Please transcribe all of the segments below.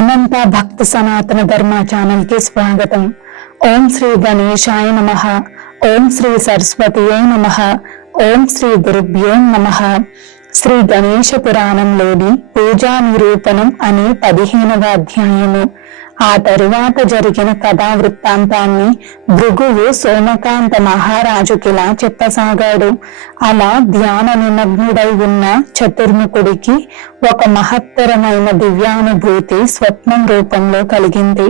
అనంత భక్త సనాతన ధర్మ ఛానల్ కి స్వాగతం. ఓం శ్రీ గణేశాయ నమః. ఓం శ్రీ సరస్వతీయే నమః. ఓం శ్రీ గురుభ్యో నమః. శ్రీ గణేశ పురాణంలోని పూజా నిరూపణం అనే 15వ అధ్యాయము. ఆ తరువాత జరిగిన కథా వృత్తాంతాన్ని భృగువు సోమకాంత మహారాజుకిలా చెప్పసాగాడు. అలా ధ్యాన నిమగ్నుడై ఉన్న చతుర్ముఖుడికి ఒక మహత్తరమైన దివ్యానుభూతి స్వప్నం రూపంలో కలిగింది.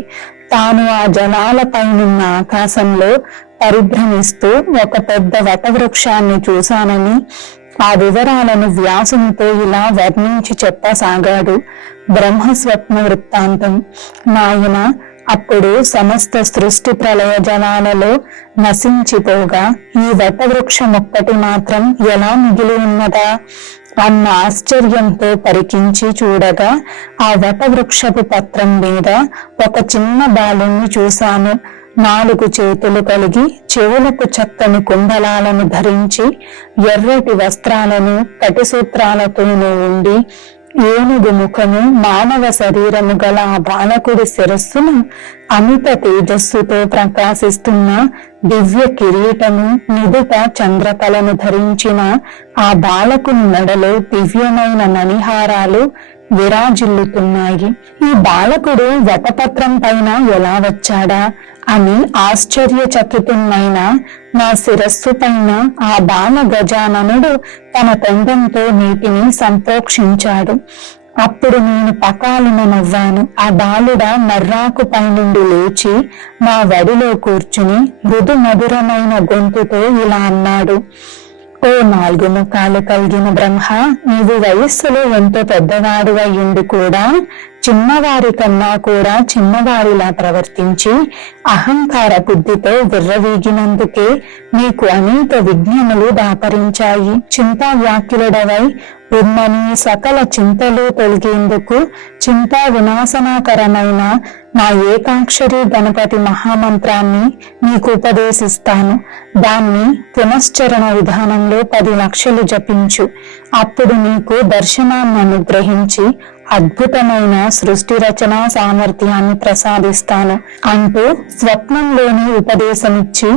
తాను ఆ జలాలపైనున్న ఆకాశంలో పరిభ్రమిస్తూ ఒక పెద్ద వటవృక్షాన్ని చూశానని ఆ వివరాలను వ్యాసునితో ఇలా వర్ణించి చెప్పసాగాడు. బ్రహ్మస్వప్న వృత్తాంతం. నాయన, అప్పుడు సమస్త సృష్టి ప్రళయ జలాలలో నశించిపోగా ఈ వటవృక్షమొక్కటి మాత్రం ఎలా మిగిలి ఉన్నదా అన్న ఆశ్చర్యంతో పరికించి చూడగా ఆ వటవృక్షపు పత్రం మీద ఒక చిన్న బాలుణ్ణి చూశాను. 4 చేతులు కలిగి చెవులకు చక్కని కుండలాలను ధరించి ఎర్రటి వస్త్రాలను కటిసూత్రాలతోనూ ఉండి ఏనుగు ముఖము మానవ శరీరము గల ఆ బాలకుడి శిరస్సును అమిత తేజస్సుతో ప్రకాశిస్తున్న దివ్య కిరీటము నిదుట చంద్రకళను ధరించిన ఆ బాలకుని మెడలో దివ్యమైన మణిహారాలు విరాజిల్లుతున్నాయి. ఈ బాలకుడు వటపత్రం పైన ఎలా వచ్చాడా అని ఆశ్చర్యచకితున్నైన నా శిరస్సు పైన ఆ బాల గజాననుడు తన తొండంతో నీటిని సంప్రోక్షించాడు. అప్పుడు నేను పకాలున నవ్వాను. ఆ బాలుడ మర్రాకు పైనుండి లేచి నా వడిలో కూర్చుని మృదు మధురమైన గొంతుతో ఇలా అన్నాడు. ఓ 4 ముఖాలు కలిగిన బ్రహ్మ, నీవు వయస్సులో ఎంతో పెద్దవాడు అయ్యుండి కూడా చిన్నవారి కన్నా కూడా చిన్నవారిలా ప్రవర్తించి అహంకార బుద్ధితో విర్రవీగినందుకే నీకు అనేక విఘ్నములు దాపరించాయి. చింతా వ్యాఖ్యులుడవై ఉన్నని సకల చింతలు తొలగేందుకు చింతా వినాశనాకరమైన నా ఏకాక్షరి గణపతి మహామంత్రాన్ని నీకు ఉపదేశిస్తాను. దాన్ని పునశ్చరణ విధానంలో 10 లక్షలు జపించు. అప్పుడు నీకు దర్శనాన్ని అనుగ్రహించి అద్భుతమైన సృష్టి రచన సామర్థ్యాన్ని ప్రసాదిస్తాను అంటూ స్వప్నంలోని ఉపదేశమిచ్చి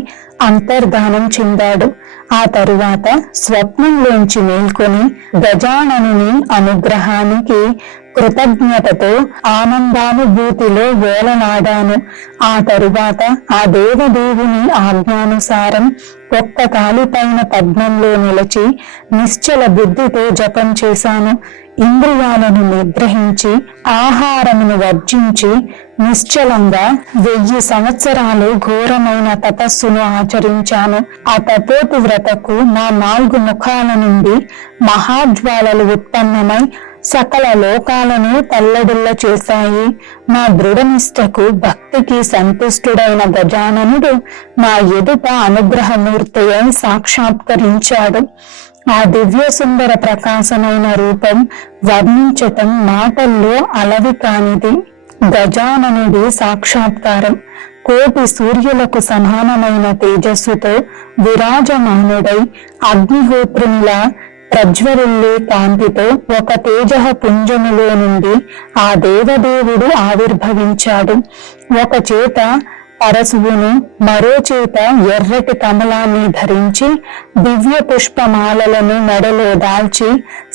అంతర్ధానం చెందాడు. ఆ తరువాత స్వప్నంలోంచి మేల్కొని గజాననుని అనుగ్రహానికి కృతజ్ఞతతో ఆనందానుభూతిలో వేలనాడాను. ఆ తరువాత ఆ దేవదేవుని ఆజ్ఞానుసారం ఒక్క కాలిపైన పద్మంలో నిలిచి నిశ్చల బుద్ధితో జపం చేశాను. ఇంద్రియాలను నిగ్రహించి ఆహారమును వర్జించి నిశ్చలంగా 1000 సంవత్సరాలు ఘోరమైన తపస్సును ఆచరించాను. ఆ తపోటి వ్రతకు నా 4 ముఖాల నుండి మహాజ్వాలలు ఉత్పన్నమై సకల లోకాలను తల్లడిల్ల చేశాయి. నా దృఢనిష్టకు భక్తికి సంతుష్టుడైన గజాననుడు నా ఎదుట అనుగ్రహమూర్తి అయి సాక్షాత్కరించాడు. ఆ దివ్య సుందర ప్రకాశమైన రూపం వర్ణించటం మాటల్లో అలవి కానిది. గజాననుడి సాక్షాత్కారం. కోటి సూర్యులకు సమానమైన తేజస్సుతో విరాజమానుడై అగ్నిహోత్రునిలా ప్రజ్వరిల్లే కాంతితో ఒక తేజ పుంజములో నుండి ఆ దేవదేవుడు ఆవిర్భవించాడు. ఒక చేత పరశువును, మరో చేత ఎర్రటి కమలాన్ని ధరించి దివ్య పుష్పమాలలను మెడలో దాల్చి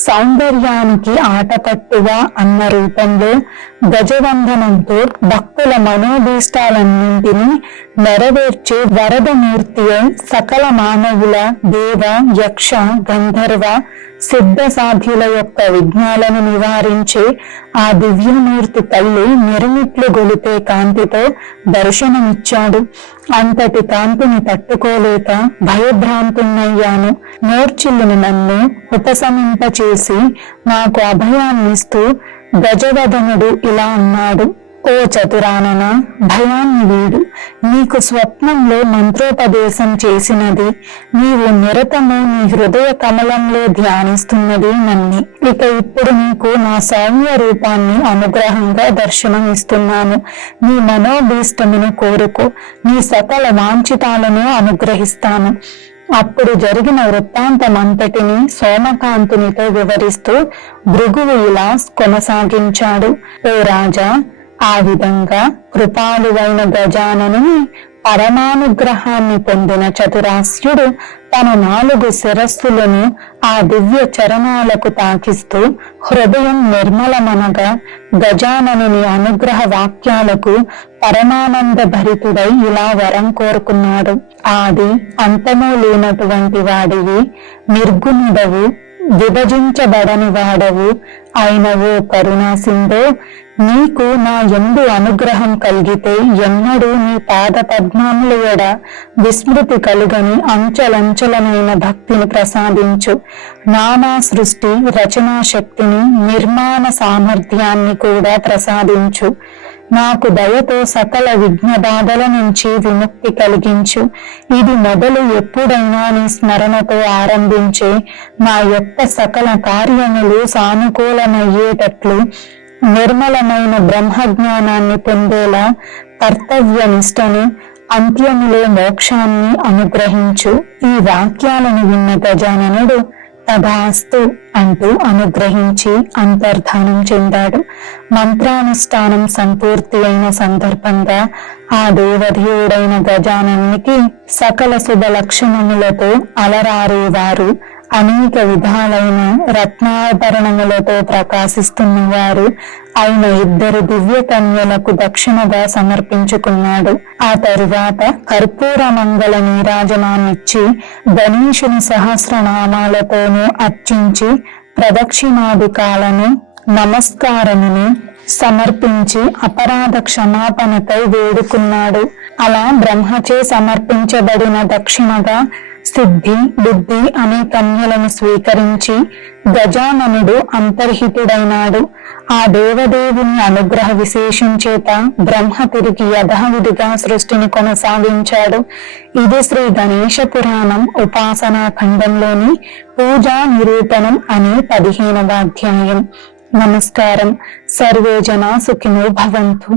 సౌందర్యానికి ఆటపట్టుగా అన్న రూపంలో గజవందనంతో భక్తుల మనోభీష్టాలన్నింటినీ నెరవేర్చే వరదమూర్తి అయి సకల మానవుల, దేవ, యక్ష, గంధర్వ, సిద్ధ సాధ్యుల యొక్క విఘ్నాలను నివారించే ఆ దివ్యమూర్తి తల్లి మిరుమిట్లు గొలిపే కాంతితో దర్శనమిచ్చాడు. అంతటి కాంతిని తట్టుకోలేక భయభ్రాంతున్నయ్యాను. నోర్చిల్లుని నన్ను ఉపశమింపచేసి నాకు అభయాన్నిస్తూ గజవదనుడు ఇలా అన్నాడు. ఓ చతురానన, భయాన్ని వీడు. నీకు స్వప్నంలో మంత్రోపదేశం చేసినది, నీవు నిరతము నీ హృదయ కమలంలో ధ్యానిస్తున్నది నన్ను. ఇక ఇప్పుడు నీకు నా సౌమ్య రూపాన్ని అనుగ్రహంగా దర్శనమిస్తున్నాను. నీ మనోభీష్టమును కోరుకో, నీ సకల వాంఛితాలను అనుగ్రహిస్తాను. అప్పుడు జరిగిన వృత్తాంతమంతటిని సోమకాంతునితో వివరిస్తూ భృగువు ఇలా కొనసాగించాడు. ఓ రాజా, ఆ విధంగా కృపాలువైన గజాననుని పరమానుగ్రహాన్ని పొందిన చతురాస్యుడు తన 4 శిరస్సులను ఆ దివ్య చరణాలకు తాకిస్తూ హృదయం నిర్మలమనగా గజాననుని అనుగ్రహ వాక్యాలకు పరమానంద భరితుడై ఇలా వరం కోరుకున్నాడు. ఆది అంతమూ లేనటువంటి వాడివి, నిర్గుణుడవు, విభజించబడని వాడవు అయిన ఓ కరుణాసింధో, నీకు నా యందు అనుగ్రహం కలిగితే ఎన్నడూ నీ పాద పద్మముల ఎడ విస్మృతి కలుగని అంచెలంచెలనైన భక్తిని ప్రసాదించు. నానా సృష్టి రచనా శక్తిని, నిర్మాణ సామర్థ్యాన్ని కూడా ప్రసాదించు. నాకు దయతో సకల విఘ్న బాధల నుంచి విముక్తి కలిగించు. ఇది మొదలు ఎప్పుడైనా నీ స్మరణతో ఆరంభించే నా యొక్క సకల కార్యములు సానుకూలమయ్యేటట్లు నిర్మలమైన బ్రహ్మజ్ఞానాన్ని పొందేలా కర్తవ్య నిష్టను, అంత్యములో మోక్షాన్ని అనుగ్రహించు. ఈ వాక్యాలను విన్న గజాననుడు తథాస్తు అంటూ అనుగ్రహించి అంతర్ధానం చెందాడు. మంత్రానుష్ఠానం సంపూర్తి అయిన సందర్భంగా ఆ దేవదేవుడైన గజాననునికి సకల శుభ లక్షణములతో అలరారేవారు, అనేక విధాలైన రత్నాభరణములతో ప్రకాశిస్తున్నవారు అయిన 2 దివ్య కన్యలకు దక్షిణగా సమర్పించుకున్నాడు. ఆ తరువాత కర్పూర మంగళ నీరాజనాన్నిచ్చి గణేశుని సహస్రనామాలతోనూ అర్చించి ప్రదక్షిణాధికాలను నమస్కారమును సమర్పించి అపరాధ క్షమాపణకై వేడుకున్నాడు. అలా బ్రహ్మచే సమర్పించబడిన దక్షిణగా సిద్ధి, బుద్ధి అనే కన్యలను స్వీకరించి గజాననుడు అంతర్హితుడైనాడు. ఆ దేవదేవుని అనుగ్రహ విశేషం చేత బ్రహ్మ తిరిగి యథావిధిగా సృష్టిని కొనసాగించాడు. ఇది శ్రీ గణేశ పురాణం ఉపాసనా ఖండంలోని పూజా నిరూపణం అనే 15వ అధ్యాయం. నమస్కారం. సర్వే జనా సుఖినో భవంతు.